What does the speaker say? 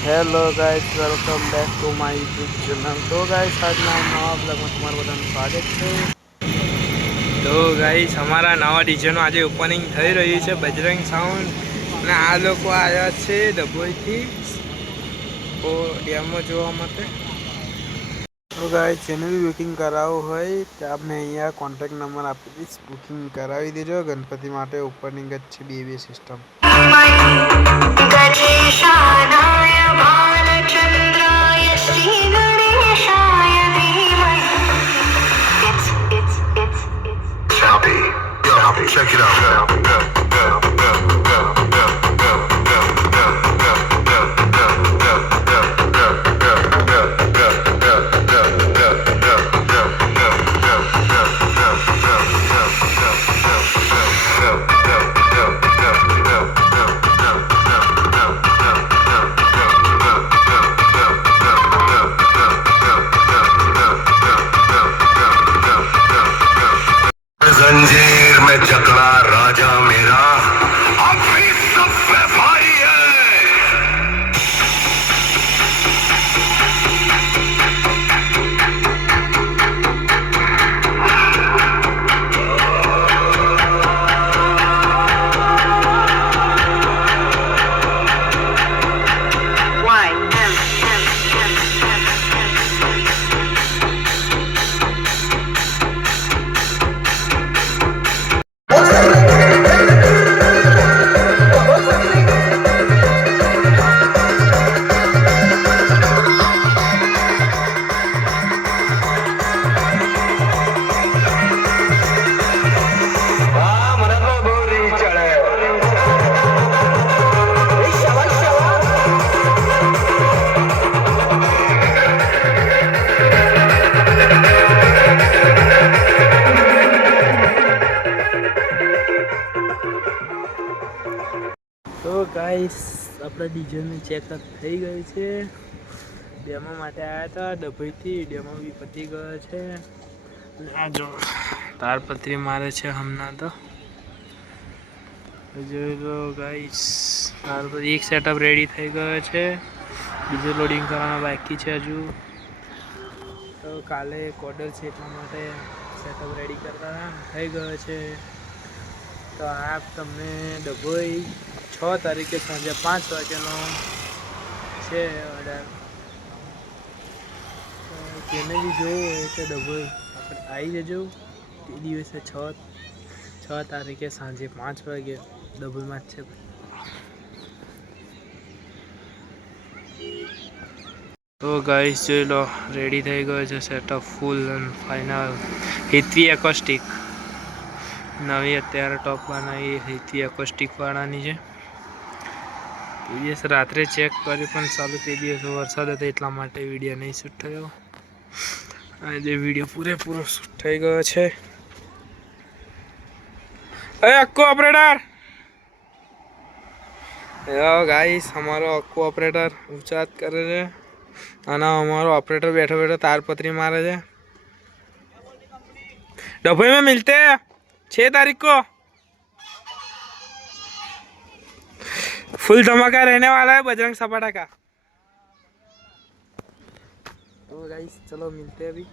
Hello guys, welcome back to my YouTube channel. તો guys, આજના નવા બ્લોગમાં તમારું બધાનું સ્વાગત છે। તો ગાઈસ, અમારા નવા ડીજેનું આજે ઓપનિંગ થઈ રહ્યું છે, બજરંગ સાઉન્ડ, અને આ લોકો આવ્યા છે ડભોઈથી ડેમો જોવા માટે। તો ગાઈસ, જેને બી બુકિંગ કરાવવું હોય તો આપણે અહીંયા કોન્ટેક્ટ નંબર આપી દઈશ, બુકિંગ કરાવી દેજો। ગણપતિ માટે ઓપનિંગ જ છે, બે સિસ્ટમ। Check it out. जंजीर में जकड़ा राजा मेरा अभी सब पे भारी है। તો ગાઈસ, આપણે ડીજેનું ચેકઅપ થઈ ગયું છે। ડેમો માટે આવ્યા હતા ડભોઈથી, ડેમો બી પતી ગયો છે। આ જો તારપત્રી મારે છે હમણાં તો જોઈ લો ગાઈસ। તારપત્રી એક સેટઅપ રેડી થઈ ગયો છે, બીજું લોડિંગ કરવાનું બાકી છે હજુ। તો કાલે એક ઓર્ડર છે, એટલા માટે સેટઅપ રેડી કરતા થઈ ગયો છે। તો આ તમને ડભોઈ 6 તારીખે સાંજે 5 વાગ્યાનો છે ઓર્ડર। જેને બી જોવું હોય તો ડભોઈ આપણે આવી જજો તે દિવસે 6 તારીખે સાંજે 5 વાગે ડભોઈમાં જ છે। તો ગાઈસ જોઈ લો, રેડી થઈ ગયો છે setup full and final. Hitvi acoustic નવી અત્યારે ટોપ બનાવી, હિતવી એકોસ્ટિક વાળાની છે। તે દિવસ રાત્રે ચેક કર્યું પણ ચાલુ, તે દિવસ વરસાદ હતો એટલા માટે વિડીયો નહીં શૂટ થયો। આજે વિડીયો પૂરેપૂરો શૂટ થઈ ગયો છે। અરે અક્કો ઓપરેટર, ગાઈસ અમારો અક્કો ઓપરેટર ઊંચાત કરે છે, અને અમારો ઓપરેટર બેઠો બેઠો तारपत्री मारे છે। डभोई में मिलते हैं 6 तारीख को, फुल धमाका रहने वाला है बजरंग सपाटा का। तो गाइस चलो मिलते हैं अभी।